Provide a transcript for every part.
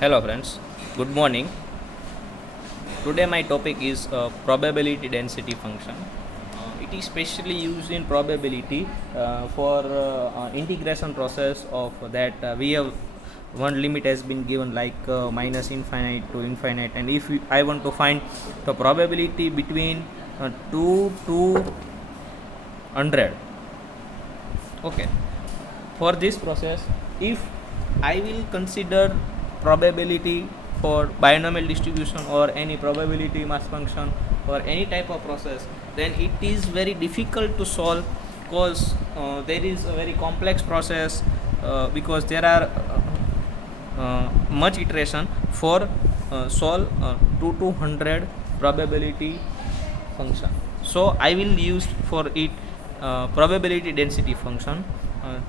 Hello friends, good morning. Today my topic is probability density function. It is specially used in probability for integration process of that we have one limit has been given like minus infinite to infinite, and if I want to find the probability between 2 to 100. Okay, for this process, if I will consider probability for binomial distribution or any probability mass function or any type of process, then it is very difficult to solve because there is a very complex process because there are much iteration for solve 2 to 100 probability function. So I will use for it probability density function.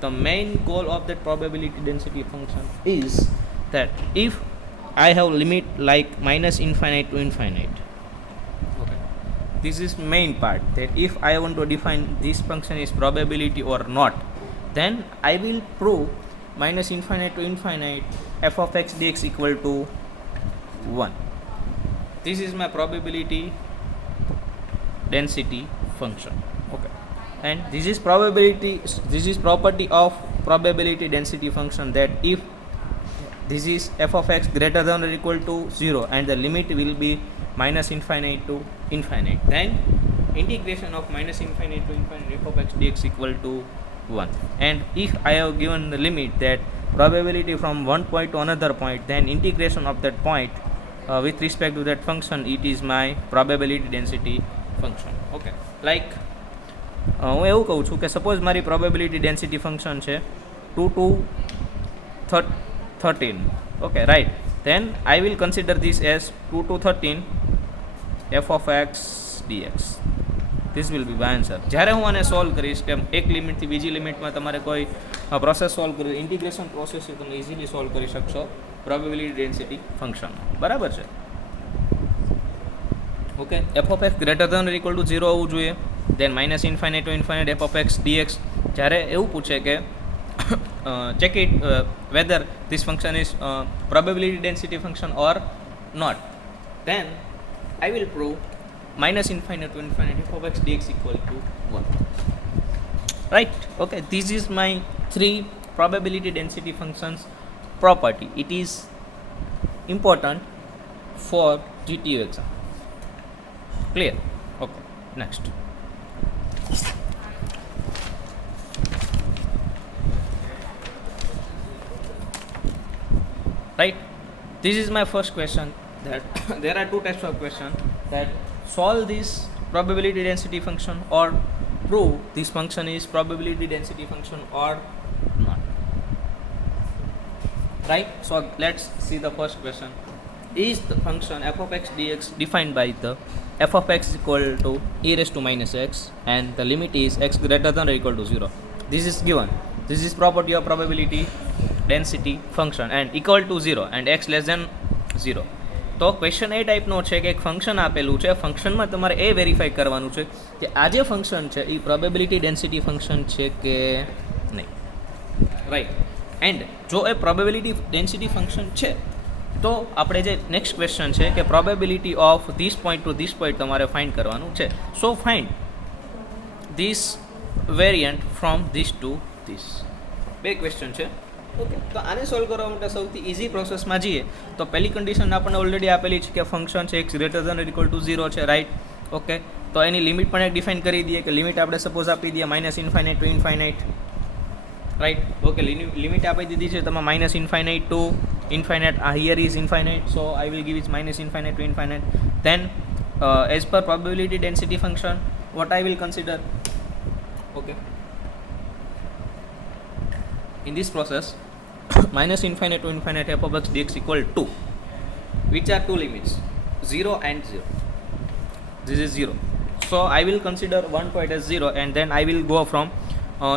The main goal of that probability density function is that if I have limit like minus infinite to infinite, okay, this is main part, that if I want to define this function is probability or not, then I will prove minus infinite to infinite f of x dx equal to 1. This is my probability density function. Okay, and this is property of probability density function, that if this is f of x greater than or equal to 0 and the limit will be minus infinite to infinite, then integration of minus infinite to infinite f of x dx equal to 1. And if I have given the limit that probability from one point to another point, then integration of that point with respect to that function, it is my probability density function. Okay, like હું એવું કહું છું કે suppose મારી probability density function છે 2 to 13. Okay, right, then I will consider this as 2 to 13 f of x dx. This will be my answer. જ્યારે હું આને સોલ્વ કરીશ કે એક લિમિટથી બીજી લિમિટમાં તમારે કોઈ પ્રોસેસ સોલ્વ કરવી, ઇન્ટિગ્રેશન પ્રોસેસ છે, તમે ઇઝીલી સોલ્વ કરી શકશો પ્રોબેબિલિટી ડેન્સિટી ફંક્શન. બરાબર છે? Okay, F of X greater than or equal to 0 હોવું જોઈએ. Then minus infinite to infinite F of x DX. જ્યારે એવું પૂછે કે check it whether this function is probability density function or not, then I will prove minus infinite to infinite f of x dx equal to 1. Right? Okay, this is my 3 probability density functions property. It is important for GTU exam. Clear? Okay, next. Right, this is my first question, that there are two types of question, that solve this probability density function or prove this function is probability density function or not. Right, so let's see the first question. Is the function f of x dx defined by the f of x is equal to e raised to minus x and the limit is x greater than or equal to 0. This is given. This is property of probability density function and equal to 0 and x less than 0. તો question એ ટાઈપનો છે કે એક function આપેલું છે, ફંક્શનમાં તમારે એ verify કરવાનું છે કે આ જે ફંક્શન છે એ પ્રોબેબિલિટી ડેન્સિટી ફંક્શન છે કે નહીં. રાઈટ, એન્ડ જો એ પ્રોબેબિલિટી ડેન્સિટી ફંક્શન છે તો આપણે જે નેક્સ્ટ ક્વેશ્ચન છે કે probability of this point to this point તમારે ફાઇન્ડ કરવાનું છે. So find this variant from this to this. બે ક્વેશ્ચન છે. ઓકે, તો આને સોલ્વ કરવા માટે સૌથી ઇઝી પ્રોસેસમાં જઈએ તો પહેલી કન્ડિશન આપણને ઓલરેડી આપેલી છે કે ફંક્શન છે x greater than or equal to 0 છે. રાઈટ, ઓકે, તો એની લિમિટ પણ એક ડિફાઇન કરી દઈએ કે લિમિટ આપણે સપોઝ આપી દઈએ minus infinite to infinite. Right, okay, limit આપી દીધી છે તમે minus infinite to infinite. Here is infinite, so I will give is minus infinite to infinite. Then as per probability density function what I will consider. Okay, in this process minus infinite to infinite f of x dx equal to, which are two limits, 0 and 0. This is 0, so I will consider one point as 0 and then I will go from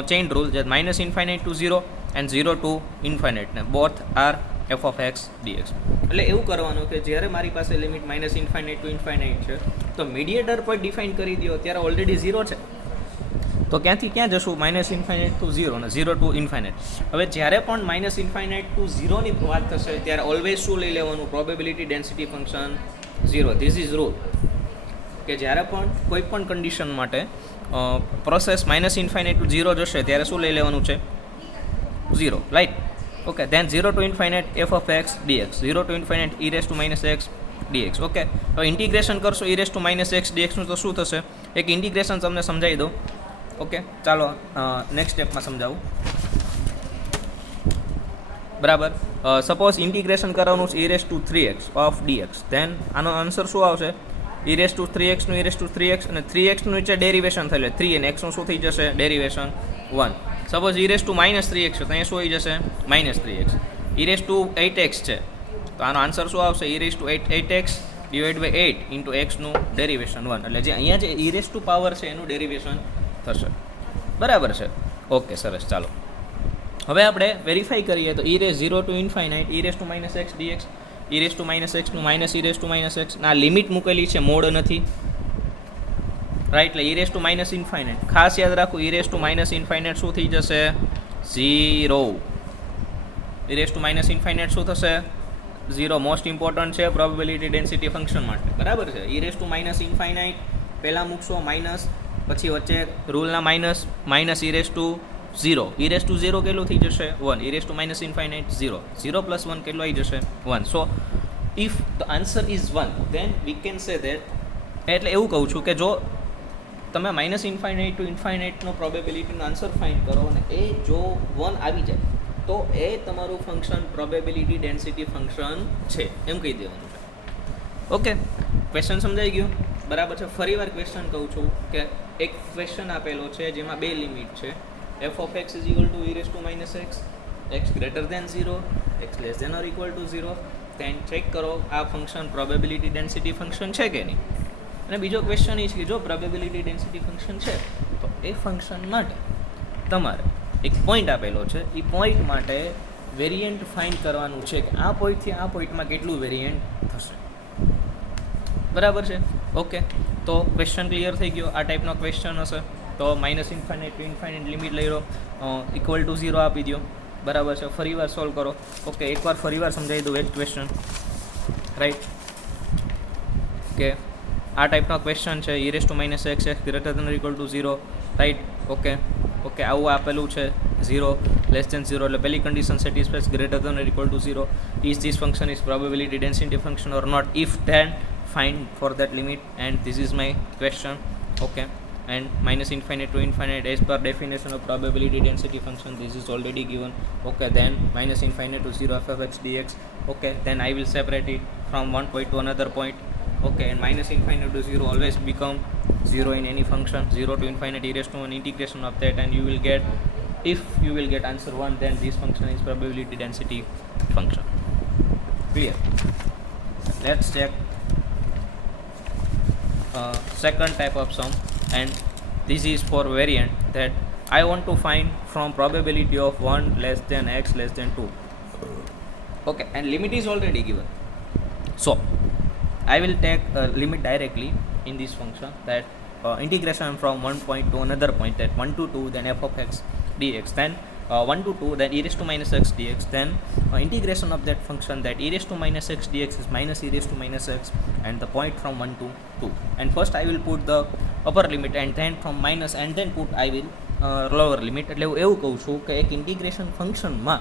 chain rule, that minus infinite to 0 and 0 to infinite, both are f of x dx. એટલે એવું કરવાનું કે જ્યારે મારી પાસે limit minus infinite to infinite છે તો mediator પર ડિફાઇન કરી દો, ત્યારે ઓલરેડી 0 છે તો તો ક્યાંથી ક્યાં જશું? માઇનસ ઇન્ફાઇનાઇટ ટુ 0 અને 0 ટુ ઇન્ફાઇનાઇટ. હવે જ્યારે પણ માઇનસ ઇન્ફાઇનાઇટ ટુ 0ની વાત થશે ત્યારે ઓલવેઝ શું લઈ લેવાનું? Probability density function 0. This is rule કે જ્યારે પણ કોઈ પણ કન્ડિશન માટે પ્રોસેસ માઇનસ ઇન્ફાઇનાઇટ ટુ 0 જશે ત્યારે શું લઈ લેવાનું છે? 0, right? Okay, then 0 to infinite F of x DX, 0 to infinite E raise to minus X DX. Okay, હવે ઇન્ટિગ્રેશન કરશો E raise to minus X ડીએક્સનું તો શું થશે? એક ઇન્ટિગ્રેશન તમને સમજાવી દઉં. ઓકે, ચાલો નેક્સ્ટ સ્ટેપમાં સમજાવું. બરાબર, સપોઝ ઇન્ટિગ્રેશન કરવાનું છે ઈ raise to 3x of dx, then આનો આન્સર શું આવશે? ઈ રેસ ટુ 3x નું ઈ રેસ ટુ 3x અને 3x નું નીચે ડેરિવેશન થઈ લે 3 અને x નું શું થઈ જશે? Derivation 1. Suppose E raise to minus 3x છે તો અહીંયા શું આવી જશે? Minus 3x. E raise to 8x છે તો આનો આન્સર શું આવશે? E raise to 8x divide by 8 into એક્સનું ડેરિવેશન 1. એટલે જે અહીંયા જે ઈ રેસ ટુ પાવર છે એનું ડેરિવેશન થશે. બરાબર છે? ઓકે, સરસ. ચાલો હવે આપણે વેરીફાઈ કરીએ તો E raise 0 to infinite E raise to minus X DX, E raise to minus એક્સનું minus E raise to minus X ના લિમિટ મૂકેલી છે, મોડ નથી, રાઈટ? એટલે E raise to minus infinite ખાસ યાદ રાખો. E raise to minus infinite શું થઈ જશે? 0. E raise to minus infinite શું થશે? 0. મોસ્ટ ઇમ્પોર્ટન્ટ છે પ્રોબેબિલિટી ડેન્સિટી ફંક્શન માટે. બરાબર છે? ઈ રેસ ટુ માઇનસ ઇન્ફાઇનાઇટ પહેલાં મૂકશો માઇનસ, પછી વચ્ચે રૂલના minus, minus E raise to 0. E raise to 0 કેટલું થઈ જશે? 1. E raise to minus infinite 0. 0 plus 1 કેટલું આવી જશે? 1. So if the answer is 1 then we can say that, એટલે એવું કહું છું કે જો તમે માઇનસ ઇન્ફાઇનાઇટ ટુ ઇન્ફાઇનાઇટનો પ્રોબેબિલિટીનો આન્સર ફાઇન્ડ કરો અને એ જો 1 આવી જાય તો એ તમારું ફંક્શન પ્રોબેબિલિટી ડેન્સિટી ફંક્શન છે એમ કહી દેવાનું છે. ઓકે, ક્વેશ્ચન સમજાઈ ગયું? બરાબર છે? ફરીવાર ક્વેશ્ચન કહું છું કે એક ક્વેશ્ચન આપેલો છે જેમાં બે લિમિટ છે. f of x is equal to e raised to minus x, x greater than 0, x less than or equal to 0. then check કરો આ ફંક્શન પ્રોબેબિલિટી ડેન્સિટી ફંક્શન છે કે નહીં. અને બીજો ક્વેશ્ચન એ છે કે જો પ્રોબેબિલિટી ડેન્સિટી ફંક્શન છે તો એ ફંક્શન માટે તમારે એક પોઈન્ટ આપેલો છે, એ પોઈન્ટ માટે વેરિયન્ટ ફાઇન્ડ કરવાનું છે કે આ પોઈન્ટથી આ પોઈન્ટમાં કેટલું વેરિયન્ટ થશે. બરાબર છે? ઓકે, તો ક્વેશ્ચન ક્લિયર થઈ ગયો. આ ટાઈપનો ક્વેશ્ચન હશે તો minus infinite to infinite limit લઈ લો, ઇક્વલ ટુ 0 આપી દો. બરાબર છે? ફરીવાર સોલ્વ કરો. ઓકે, એકવાર ફરીવાર સમજાવી દઉં એ જ ક્વેશ્ચન, રાઈટ? કે આ ટાઈપનો ક્વેશ્ચન છે ઈ raise to minus X X greater than or equal to 0, right? Okay, okay, આવું આપેલું છે 0 લેસ દેન 0 એટલે પહેલી condition satisfies greater than or equal to 0. Is this function is probability density function or not? If then find for that limit, and this is my question. Okay, and minus infinite to infinite as per definition of probability density function, this is already given. Okay, then minus infinite to 0 f of x dx. Okay, then I will separate it from one point to another point. Okay, and minus infinite to 0 always become 0 in any function. 0 to infinite e raised to an integration of that, and you will get, if you will get answer 1, then this function is probability density function. Clear? Let's check second type of sum, and this is for variant that I want to find from probability of 1 less than x less than 2. Okay, and limit is already given, so I will take limit directly in this function, that integration from one point to another point, that 1 to 2 then f of x dx, then 1 to 2 then e raised to minus x dx, then integration of that function, that e raised to minus x dx is minus e raised to minus x, and the point from 1 to 2. And first I will put the upper limit, and then from minus, and then put I will lower limit. એટલે હું એવું કહું છું કે એક integration ફંક્શનમાં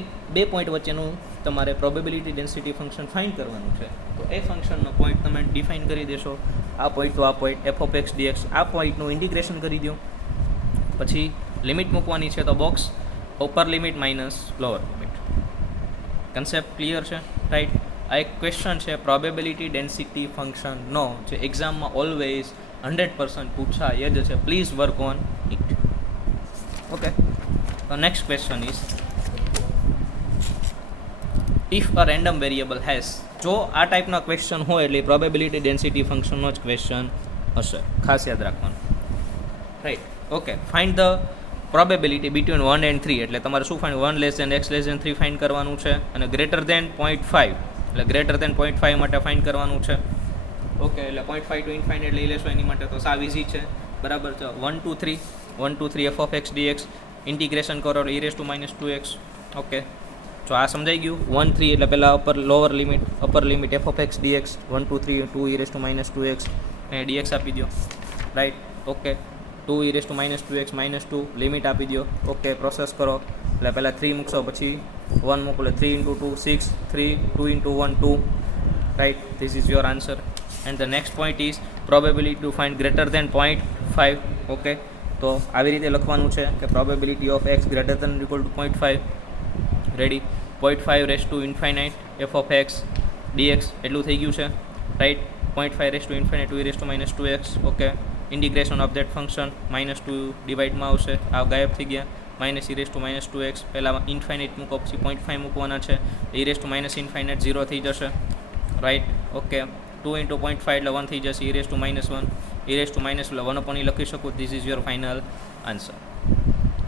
એક બે પોઈન્ટ વચ્ચેનું તમારે પ્રોબેબિલિટી ડેન્સિટી ફંક્શન ફાઇન્ડ કરવાનું છે. તો એ ફંક્શનનો પોઈન્ટ તમે ડિફાઇન કરી દેશો, આ પોઈન્ટ ટુ આ point f of x dx, આ પોઈન્ટનું ઇન્ટિગ્રેશન કરી દો, પછી લિમિટ મૂકવાની છે તો box upper limit minus lower limit. Concept clear છે? રાઈટ? આ એક ક્વેશ્ચન છે પ્રોબેબિલિટી ડેન્સિટી ફંક્શનનો, જે એક્ઝામમાં ઓલવેઝ 100% પૂછાય જ છે. Please work on it. Okay, તો next question is, if a random variable has, જો આ ટાઈપના ક્વેશ્ચન હોય એટલે પ્રોબેબિલિટી ડેન્સિટી ફંક્શનનો જ ક્વેશ્ચન હશે, ખાસ યાદ રાખવાનું. Right? Okay, find the probability between 1 and 3, એટલે તમારે શું find 1 less than x less than 3 find કરવાનું છે, અને ગ્રેટર દેન 0.5 એટલે ગ્રેટર દેન 0.5 માટે ફાઇન્ડ કરવાનું છે. ઓકે, એટલે 0.5 ટુ ઇન્ફાઇનાઇટ લઈ લેશો એની માટે તો સાવ ઇઝી છે. બરાબર છે 1 2 3 f of x dx integration કરો e raise to minus 2x. Okay, તો આ સમજાઈ ગયું. 1 3 એટલે પહેલાં upper limit f of x dx 1 2 3 2 e raise to minus 2x અને ડીએક્સ આપી દો, right. Okay, 2 e raise to minus 2x minus 2 limit આપી દો. ઓકે, પ્રોસેસ કરો એટલે પહેલાં 3 મૂકશો, પછી 1 મૂકો એટલે 3 into 2 6, 3 2 into 1 2, right. This is your answer. And the next point is probability to find greater than 0.5. okay, તો આવી રીતે લખવાનું છે કે probability of x greater than or equal to 0.5. Ready, 0.5 raise to infinite F of x dx એટલું થઈ ગયું છે, right. 0.5 raise to infinite 2 raise to minus 2x. Okay, integration of that function -2 ડિવાઇડમાં આવશે, આ ગાયબ થઈ ગયા. Minus e raise to minus 2x, પહેલાં ઇન્ફાઇનાઇટ મૂકો પછી 0.5 મૂકવાના છે, e raise to minus infinite 0 થઈ જશે, રાઈટ. ઓકે, 2 into 0.5 એટલે 1 થઈ જશે, e raise to minus 1, e raise to minus એટલે 1 upon e લખી શકું. This is your final answer.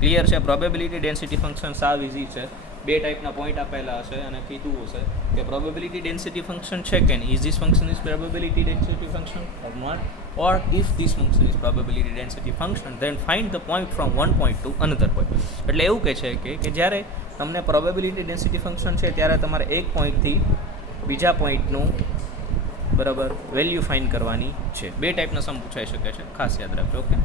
Clear છે? પ્રોબેબિલિટી ડેન્સિટી ફંક્શન સાવ ઇઝી છે. બે ટાઈપના પોઈન્ટ આપેલા હશે અને કીધું હશે કે પ્રોબેબિલિટી ડેન્સિટી ફંક્શન છે કે નહીં, is this function is probability density function or not, or if this function is probability density function then find the point from one point to another point. એટલે એવું કહે છે કે જ્યારે તમને પ્રોબેબિલિટી ડેન્સિટી ફંક્શન છે ત્યારે તમારે એક પોઈન્ટથી બીજા પોઈન્ટનું બરાબર વેલ્યુ ફાઇન્ડ કરવાની છે. બે ટાઈપના સમ પૂછાઈ શકે છે, ખાસ યાદ રાખજો. ઓકે.